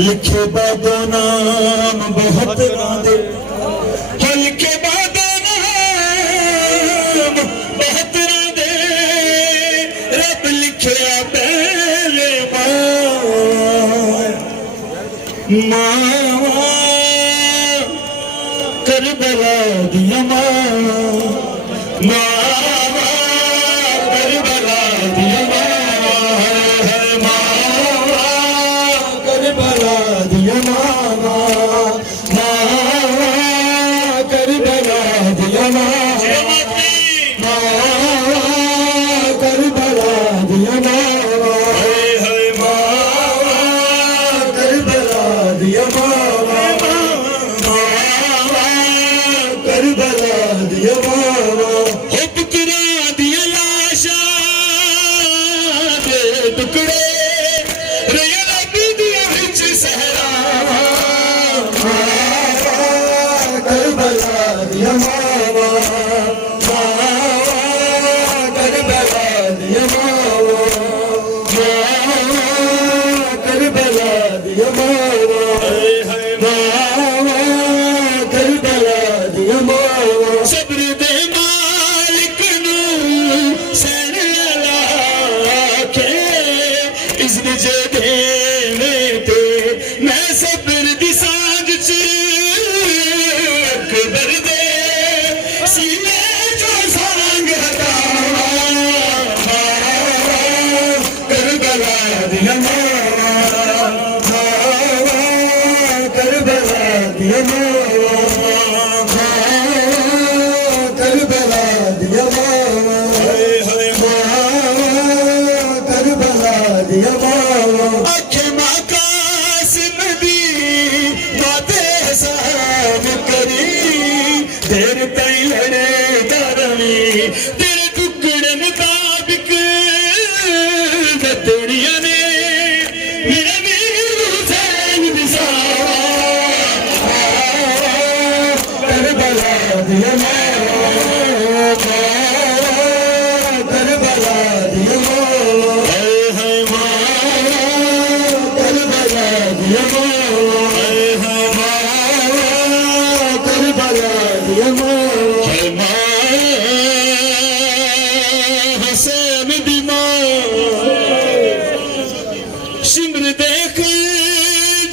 लिखे बादो नाम बहुत रांदे, लिखे बादो नाम बहुत रांदे, रब लिखे पहले मावा करबला दिया मावा करबला दिया करबला दिया मावा करबला दिया करबला दिया करबला दिया करबला दिया टुकड़ा दिया लाशा दे टुकड़े करबला दिया मावा करबला दिया मावा करबला दिया मावा करबला दिया मावा सब्र दे मालिक नू सैन ला के इज़्न जे देवे ते मैं सब्र दी सांझ च अकबर दे सीने जो सांग हटावा करबला दिया मावा करबला दिया मावा करबला दिया मावा करबला दिया मावा आखे माकासिम दी बाते साब करी तेरे ताई लड़े दरवी तेरे टुकड़े मुताबिक दुनिया ने मेरे वीर हुसैन दिसावा करबला दिया मावा करबला दिया मावा करबला दिया मावा करबला दिया मावा हुसैन दी मां शिमर देख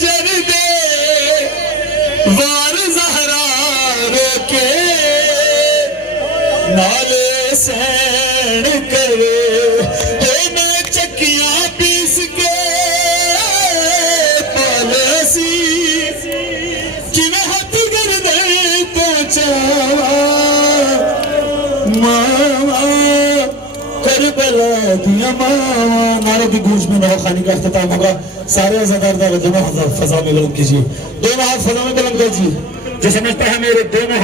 जर दे वार ज़हरा रोके नाले सैन करे मैं चक्कियां पीस के पालसी कि मैं हाथ कर दे तो चावा मावा करबला दिया मावा नारे की गूंज में नवाखानी का अख्तिताम होगा। सारे अज़ादार दोनों हाथ फजा में बुलंद कीजिए, दोनों हाथ फजा में बुलंद कीजिए। जो समझता है मेरे दोनों